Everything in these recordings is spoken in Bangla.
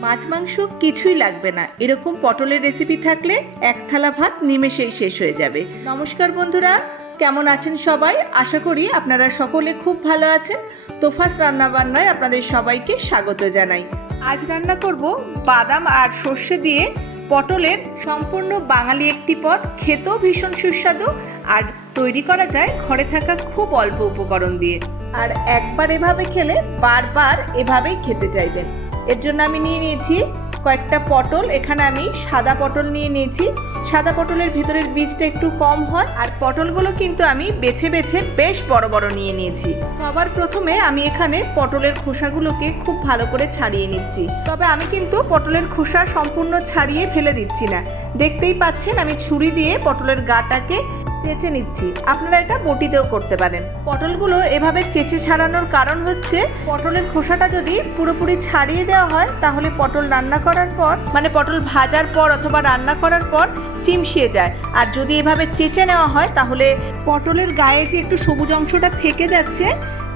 মাছ মাংস কিছুই লাগবে না। এরকম পটলের রেসিপি থাকলে এক থালা ভাত নিমেষেই শেষ হয়ে যাবে। নমস্কার বন্ধুরা, কেমন আছেন সবাই? আশা করি আপনারা সকলে খুব ভালো আছেন। তোফাস রান্নাবান্নায় আপনাদের সবাইকে স্বাগত জানাই। আজ রান্না করব বাদাম আর সর্ষে দিয়ে পটলের সম্পূর্ণ বাঙালি একটি পদ। খেতেও ভীষণ সুস্বাদু আর তৈরি করা যায় ঘরে থাকা খুব অল্প উপকরণ দিয়ে। আর একবার এভাবে খেলে বারবার এভাবেই খেতে চাইবেন। এর জন্য আমি নিয়ে নিয়েছি কয়েকটা পটল, এখানে আমি সাদা পটল নিয়ে নিয়েছি। সাদা পটলের ভিতরের বীজটা একটু কম হয়, আর পটলগুলো কিন্তু আমি বেছে বেছে বেশ বড় বড় নিয়ে নিয়েছি। সবার প্রথমে আমি এখানে পটলের খোসাগুলোকে খুব ভালো করে ছাড়িয়ে নিচ্ছি। তবে আমি কিন্তু পটলের খোসা সম্পূর্ণ ছাড়িয়ে ফেলে দিচ্ছি না। দেখতেই পাচ্ছেন, আমি ছুরি দিয়ে পটলের গাটাকে চেঁচে নিচ্ছি। আপনারা এটা বটিতেও করতে পারেন। পটলগুলো এভাবে চেঁচে ছাড়ানোর কারণ হচ্ছে, পটলের খোসাটা যদি পুরোপুরি ছাড়িয়ে দেওয়া হয়, তাহলে পটল রান্না করার পর মানে পটল ভাজার পর অথবা রান্না করার পর চিমসিয়ে যায়। আর যদি এভাবে চেঁচে নেওয়া হয়, তাহলে পটলের গায়ে যে একটু সবুজ অংশটা থেকে যাচ্ছে,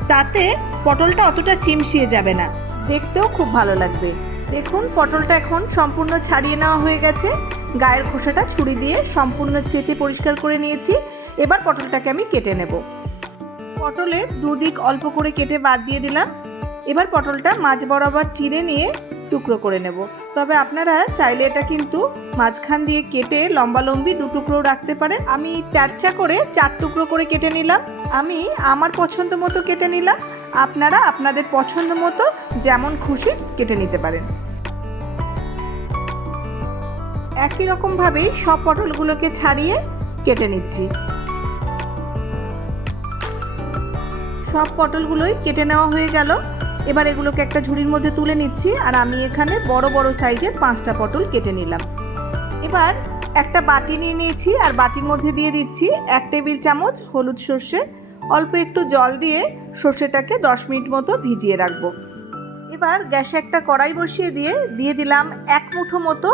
তাতে পটলটা অতটা চিমসিয়ে যাবে না। দেখতেও খুব ভালো লাগবে। দেখুন, পটলটা এখন সম্পূর্ণ ছাড়িয়ে নেওয়া হয়ে গেছে। গায়ের খোসাটা ছুরি দিয়ে সম্পূর্ণ চেঁচে পরিষ্কার করে নিয়েছি। এবার পটলটাকে আমি কেটে নেব। পটলের দুদিক অল্প করে কেটে বাদ দিয়ে দিলাম। এবার পটলটা মাঝ বরাবর চিড়ে নিয়ে টুকরো করে নেব। তবে আপনারা চাইলে এটা কিন্তু মাঝখান দিয়ে কেটে লম্বা লম্বি দু টুকরো রাখতে পারেন। আমি চারচা করে চার টুকরো করে কেটে নিলাম। আমি আমার পছন্দ মতো কেটে নিলাম। আপনারা আপনাদের পছন্দ মতো যেমন খুশি কেটে নিতে পারেন। একই রকমভাবেই সব পটলগুলোকে ছাড়িয়ে কেটে নিচ্ছি। সব পটলগুলোই কেটে নেওয়া হয়ে গেল। এবার এগুলোকে একটা ঝুড়ির মধ্যে তুলে নিচ্ছি আর আমি এখানে বড় বড় সাইজের পাঁচটা পটল কেটে নিলাম। এবার একটা বাটি নিয়ে নিয়েছি আর বাটির মধ্যে দিয়ে দিচ্ছি এক টেবিল চামচ হলুদ সর্ষে। অল্প একটু জল দিয়ে সর্ষেটাকে দশ মিনিট মতো ভিজিয়ে রাখব। এবার গ্যাসে একটা কড়াই বসিয়ে দিয়ে দিয়ে দিলাম এক মুঠো মতো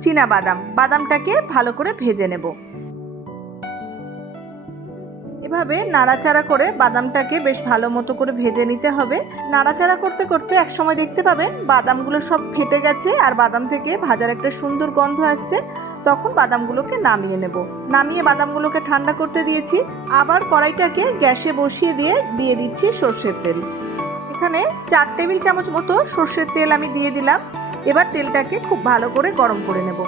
চীনা বাদাম। বাদামটাকে ভালো করে ভেজে নেব। এভাবে নাড়াচাড়া করে বাদামটাকে বেশ ভালো মতো করে ভেজে নিতে হবে। নাড়াচাড়া করতে করতে এক সময় দেখতে পাবেন বাদামগুলো সব ফেটে গেছে আর বাদাম থেকে ভাজার একটা সুন্দর গন্ধ আসছে। তখন বাদামগুলোকে নামিয়ে নেব। নামিয়ে বাদামগুলোকে ঠান্ডা করতে দিয়েছি। আবার কড়াইটাকে গ্যাসে বসিয়ে দিয়ে দিয়ে দিচ্ছি সর্ষের তেল। এখানে চার টেবিল চামচ মতো সর্ষের তেল আমি দিয়ে দিলাম। এবার তেলটাকে খুব ভালো করে গরম করে নেব।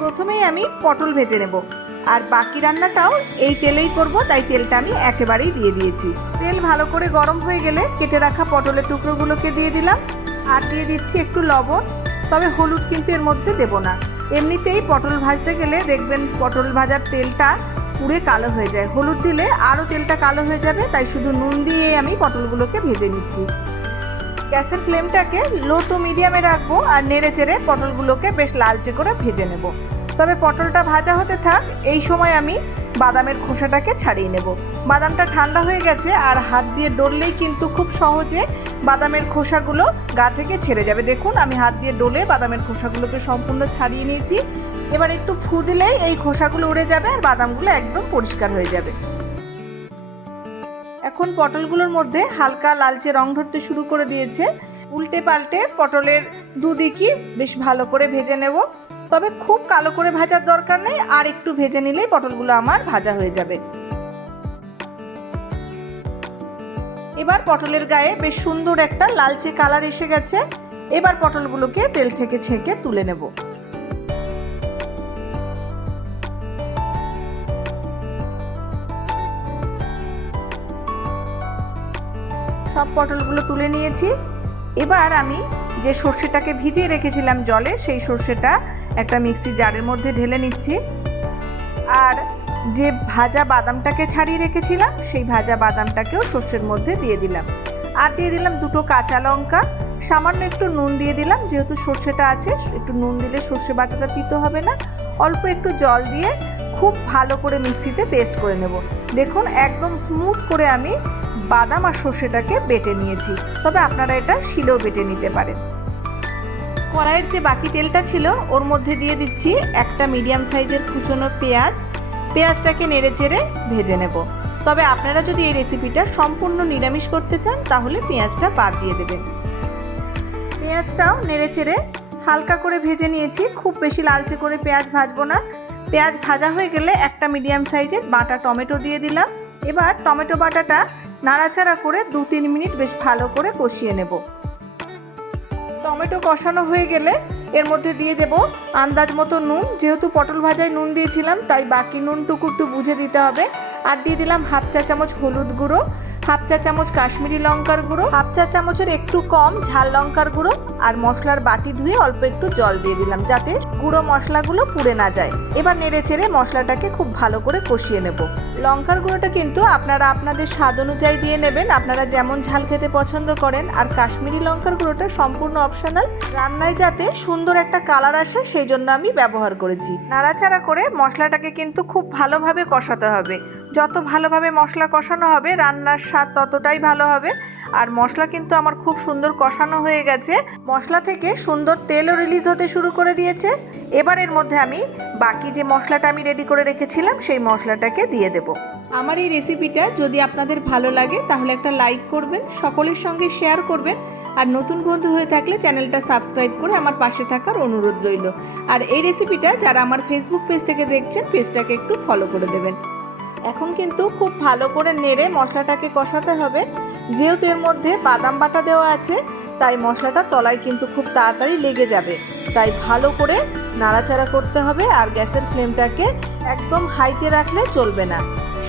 প্রথমেই আমি পটল ভেজে নেব। আর বাকি রান্নাটাও এই তেলেই করব, তাই তেলটা আমি একেবারেই দিয়ে দিয়েছি। তেল ভালো করে গরম হয়ে গেলে কেটে রাখা পটলের টুকরোগুলোকে দিয়ে দিলাম। আর দিয়ে দিচ্ছি একটু লবণ, তবে হলুদ কিন্তু এর মধ্যে দেব না। এমনিতেই পটল ভাজতে গেলে দেখবেন পটল ভাজার তেলটা পুড়ে কালো হয়ে যায়। হলুদ দিলে আরও তেলটা কালো হয়ে যাবে, তাই শুধু নুন দিয়ে আমি পটলগুলোকে ভেজে নিচ্ছি। গ্যাসের ফ্লেমটাকে লো টু মিডিয়ামে রাখব আর নেড়ে চেড়ে পটলগুলোকে বেশ লালচে করে ভেজে নেব। তবে পটলটা ভাজা হতে থাক, এই সময় আমি বাদামের খোসাটাকে ছাড়িয়ে নেব। বাদামটা ঠান্ডা হয়ে গেছে আর হাত দিয়ে ডললেই কিন্তু খুব সহজে বাদামের খোসাগুলো গা থেকে ছেড়ে যাবে। দেখুন, আমি হাত দিয়ে ডলে বাদামের খোসাগুলোকে সম্পূর্ণ ছাড়িয়ে নিয়েছি। এবার একটু ফু দিলেই এই খোসাগুলো উড়ে যাবে আর বাদামগুলো একদম পরিষ্কার হয়ে যাবে। এখন পটলগুলোর মধ্যে হালকা লালচে রং ধরতে শুরু করে দিয়েছে। উল্টে পাল্টে পটলের দুদিকই বেশ ভালো করে ভেজে নেব। তবে খুব কালো করে ভাজার দরকার নেই, আর একটু ভেজে নিলেই পটলগুলো আমার ভাজা হয়ে যাবে। এবার পটলের গায়ে বেশ সুন্দর একটা লালচে কালার এসে গেছে। এবার পটলগুলোকে তেল থেকে ছেঁকে তুলে নেব। সব পটলগুলো তুলে নিয়েছি। এবার আমি যে সর্ষেটাকে ভিজিয়ে রেখেছিলাম জলে, সেই সর্ষেটা একটা মিক্সি জারের মধ্যে ঢেলে নিচ্ছি। আর যে ভাজা বাদামটাকে ছাড়িয়ে রেখেছিলাম, সেই ভাজা বাদামটাকেও সর্ষের মধ্যে দিয়ে দিলাম। আর দিয়ে দিলাম দুটো কাঁচা লঙ্কা। সামান্য একটু নুন দিয়ে দিলাম, যেহেতু সর্ষেটা আছে, একটু নুন দিলে সর্ষে বাটাটা দিতে হবে না। অল্প একটু জল দিয়ে খুব ভালো করে মিক্সিতে পেস্ট করে নেব। দেখুন, একদম স্মুথ করে আমি বাদাম আর সর্ষেটাকে বেটে নিয়েছি। তবে আপনারা এটা শিলেও বেটে নিতে পারেন। কড়াইয়ের যে বাকি তেলটা ছিল, ওর মধ্যে দিয়ে দিচ্ছি একটা মিডিয়াম সাইজের কুচনো পেঁয়াজ। পেঁয়াজটাকে নেড়ে চেড়ে ভেজে নেব। তবে আপনারা যদি এই রেসিপিটা সম্পূর্ণ নিরামিষ করতে চান, তাহলে পেঁয়াজটা বাদ দিয়ে দেবেন। পেঁয়াজটাও নেড়ে চেড়ে হালকা করে ভেজে নিয়েছি। খুব বেশি লালচে করে পেঁয়াজ ভাজবো না। পেঁয়াজ ভাজা হয়ে গেলে একটা মিডিয়াম সাইজের বাটা টমেটো দিয়ে দিলাম। এবার টমেটো বাটাটা নাড়াচাড়া করে দু তিন মিনিট বেশ ভালো করে কষিয়ে নেব। টমেটো কষানো হয়ে গেলে এর মধ্যে দিয়ে দেব আন্দাজ মতো নুন। যেহেতু পটল ভাজায় নুন দিয়েছিলাম, তাই বাকি নুনটুকু একটু বুঝে দিতে হবে। আর দিয়ে দিলাম হাফ চা চামচ হলুদ গুঁড়ো, হাফ চা চামচ কাশ্মীরি লঙ্কার গুঁড়ো, হাফ চা চামচের একটু কম ঝাল লঙ্কার গুঁড়ো, আর মশলার বাটি ধুয়ে অল্প একটু জল দিয়ে দিলাম। যাতে গুঁড়ো মশলাগুলো পুড়ে না যায়। এবার নেড়ে চেড়ে মশলাটাকে খুব ভালো করে কষিয়ে নেব। লঙ্কার গুঁড়োটা কিন্তু আপনারা আপনাদের স্বাদ অনুযায়ী দিয়ে নেবেন। আপনারা যেমন ঝাল খেতে পছন্দ করেন, আর কাশ্মীরি লঙ্কার গুঁড়োটা সম্পূর্ণ অপশনাল রান্নায় যাতে সুন্দর একটা কালার আসে, সেই জন্য আমি ব্যবহার করেছি। নাড়াচাড়া করে মশলাটাকে কিন্তু খুব ভালোভাবে কষাতে হবে। যত ভালোভাবে মশলা কষানো হবে, রান্নার স্বাদ ততটাই ভালো হবে। আর মশলা কিন্তু আমার খুব সুন্দর কষানো হয়ে গেছে। মশলা থেকে সুন্দর তেলও রিলিজ হতে শুরু করে দিয়েছে। এবার এর মধ্যে আমি বাকি যে মশলাটা আমি রেডি করে রেখেছিলাম, সেই মশলাটাকে দিয়ে দেব। আমার এই রেসিপিটা যদি আপনাদের ভালো লাগে, তাহলে একটা লাইক করবেন, সকলের সঙ্গে শেয়ার করবেন। আর নতুন বন্ধু হয়ে থাকলে চ্যানেলটা সাবস্ক্রাইব করে আমার পাশে থাকার অনুরোধ রইল। আর এই রেসিপিটা যারা আমার ফেসবুক পেজ থেকে দেখছেন পেজটাকে একটু ফলো করে দেবেন। এখন কিন্তু খুব ভালো করে নেড়ে মশলাটাকে কষাতে হবে। যেহেতু এর মধ্যে বাদাম বাটা দেওয়া আছে, তাই মশলাটা তলায় কিন্তু খুব তাড়াতাড়ি লেগে যাবে। তাই ভালো করে নাড়াচাড়া করতে হবে আর গ্যাসের ফ্লেমটাকে একদম হাইতে রাখলে চলবে না।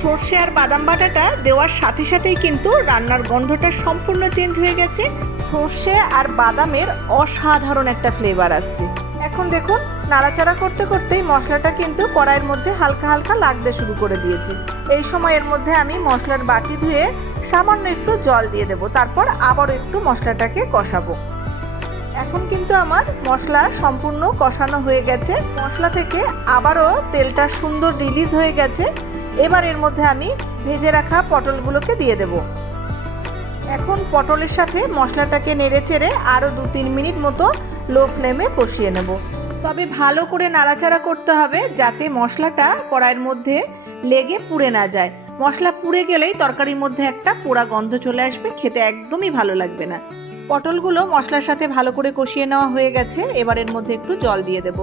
সর্ষে আর বাদাম বাটাটা দেওয়ার সাথে সাথেই কিন্তু রান্নার গন্ধটা সম্পূর্ণ চেঞ্জ হয়ে গেছে। সর্ষে আর বাদামের অসাধারণ একটা ফ্লেভার আসছে। এখন দেখুন, নাড়াচাড়া করতে করতেই মশলাটা কিন্তু কড়াইয়ের মধ্যে হালকা হালকা লাগতে শুরু করে দিয়েছে। এই সময় এর মধ্যে আমি মশলার বাটি ধুয়ে সামান্য একটু জল দিয়ে দেবো, তারপর আবার একটু মশলাটাকে কষাবো। এখন কিন্তু আমার মশলা সম্পূর্ণ কষানো হয়ে গেছে। মশলা থেকে আবারও তেলটা সুন্দর রিলিজ হয়ে গেছে। এবার এর মধ্যে আমি ভেজে রাখা পটলগুলোকে দিয়ে দেব। এখন পটলের সাথে মশলাটাকে নেড়ে চেড়ে আরও দু তিন মিনিট মতো লো ফ্লেমে কষিয়ে নেব। তবে ভালো করে নাড়াচাড়া করতে হবে যাতে মশলাটা কড়াইয়ের মধ্যে লেগে পুড়ে না যায়। মশলা পুড়ে গেলেই তরকারির মধ্যে একটা পোড়া গন্ধ চলে আসবে, খেতে একদমই ভালো লাগবে না। পটলগুলো মশলার সাথে ভালো করে কষিয়ে নেওয়া হয়ে গেছে, এবার এর মধ্যে একটু জল দিয়ে দেব।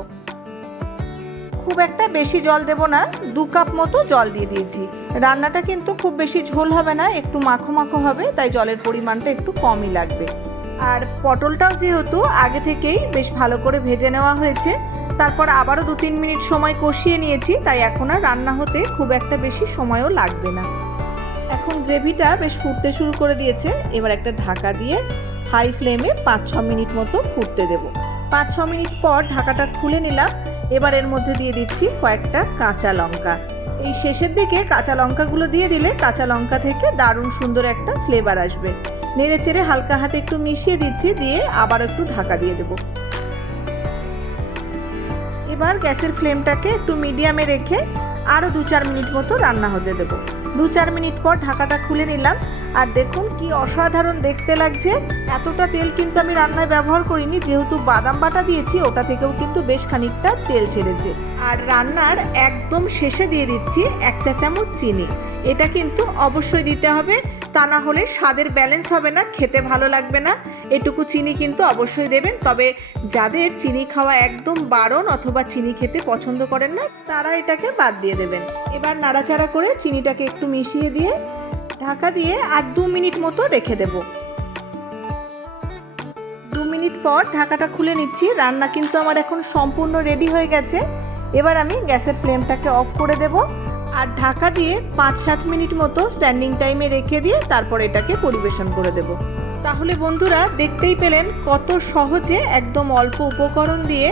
খুব একটা বেশি জল দেব না, দু কাপ মতো জল দিয়ে দিয়েছি। রান্নাটা কিন্তু খুব বেশি ঝোল হবে না, একটু মাখো মাখো হবে, তাই জলের পরিমাণটা একটু কমই লাগবে। আর পটলটাও যেহেতু আগে থেকেই বেশ ভালো করে ভেজে নেওয়া হয়েছে, তারপর আবারও দু তিন মিনিট সময় কষিয়ে নিয়েছি, তাই এখন আর রান্না হতে খুব একটা বেশি সময়ও লাগবে না। এখন গ্রেভিটা বেশ ফুটতে শুরু করে দিয়েছে, এবার একটা ঢাকা দিয়ে হাই ফ্লেমে পাঁচ ছ মিনিট মতো ফুটতে দেব। পাঁচ ছ মিনিট পর ঢাকাটা খুলে নিলাম, এবার এর মধ্যে দিয়ে দিচ্ছি কয়েকটা কাঁচা লঙ্কা। এই শেষের দিকে কাঁচা লঙ্কাগুলো দিয়ে দিলে কাঁচা লঙ্কা থেকে দারুণ সুন্দর একটা ফ্লেভার আসবে। নেড়ে চেড়ে হালকা হাতে একটু মিশিয়ে দিচ্ছি, দিয়ে আবার একটু ঢাকা দিয়ে দেবো। এবার গ্যাসের ফ্লেমটাকে একটু মিডিয়ামে রেখে আরও দু চার মিনিট মতো রান্না হতে দেবো। দু চার মিনিট পর ঢাকাটা খুলে নিলাম। আর দেখুন কি অসাধারণ দেখতে লাগছে। এতটা তেল কিন্তু আমি রান্নায় ব্যবহার করিনি, যেহেতু বাদাম বাটা দিয়েছি, ওটা থেকেও কিন্তু বেশ খানিকটা তেল ছেড়েছে। আর রান্নার একদম শেষে দিয়ে দিচ্ছি এক চা চামচ চিনি। এটা কিন্তু অবশ্যই দিতে হবে। তা না হলে স্বাদের ব্যালেন্স হবে না, খেতে ভালো লাগবে না। এটুকু চিনি কিন্তু অবশ্যই দেবেন, তবে যাদের চিনি খাওয়া একদম বারণ অথবা চিনি খেতে পছন্দ করেন না, তারা এটাকে বাদ দিয়ে দেবেন। এবার নাড়াচাড়া করে চিনিটাকে একটু মিশিয়ে দিয়ে ঢাকা দিয়ে আর দু মিনিট মতো রেখে দেব। দু মিনিট পর ঢাকাটা খুলে নিচ্ছি, রান্না কিন্তু আমার এখন সম্পূর্ণ রেডি হয়ে গেছে। এবার আমি গ্যাসের ফ্লেমটাকে অফ করে দেব। আর ঢাকা দিয়ে পাঁচ সাত মিনিট মতো স্ট্যান্ডিং টাইমে রেখে দিয়ে তারপর এটাকে পরিবেশন করে দেব। তাহলে বন্ধুরা দেখতেই পেলেন কত সহজে একদম অল্প উপকরণ দিয়ে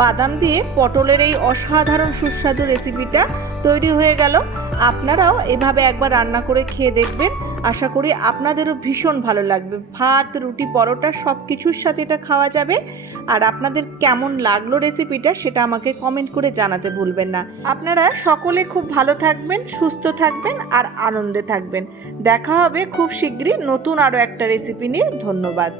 বাদাম দিয়ে পটলের এই অসাধারণ সুস্বাদু রেসিপিটা তৈরি হয়ে গেল। আপনারাও এভাবে একবার রান্না করে খেয়ে দেখবেন। আশা করি আপনাদেরও ভীষণ ভালো লাগবে। ভাত, রুটি, পরোটা সব কিছুর সাথে এটা খাওয়া যাবে। আর আপনাদের কেমন লাগল রেসিপিটা সেটা আমাকে কমেন্ট করে জানাতে ভুলবেন না। আপনারা সকলে খুব ভালো থাকবেন, সুস্থ থাকবেন আর আনন্দে থাকবেন। দেখা হবে খুব শীঘ্রই নতুন আরও একটা রেসিপি নিয়ে। ধন্যবাদ।